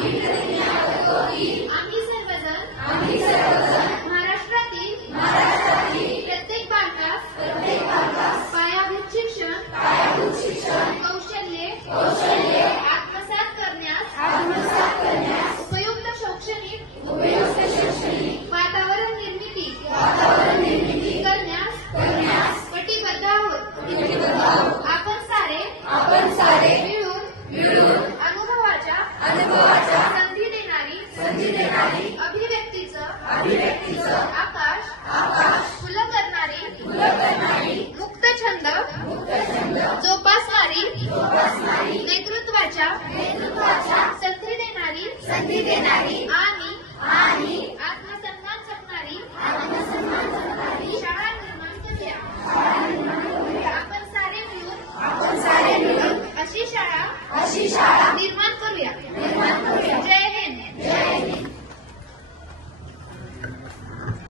आम्ही सर्वजण महाराष्ट्रातील प्रत्येक बालकास पायाभूत शिक्षण कौशल्ये आत्मसात करण्यास उपयुक्त शैक्षणिक वातावरण निर्मिती करण्यास कटिबद्ध आहोत. आपण सारे मिळून अनुभवाच्या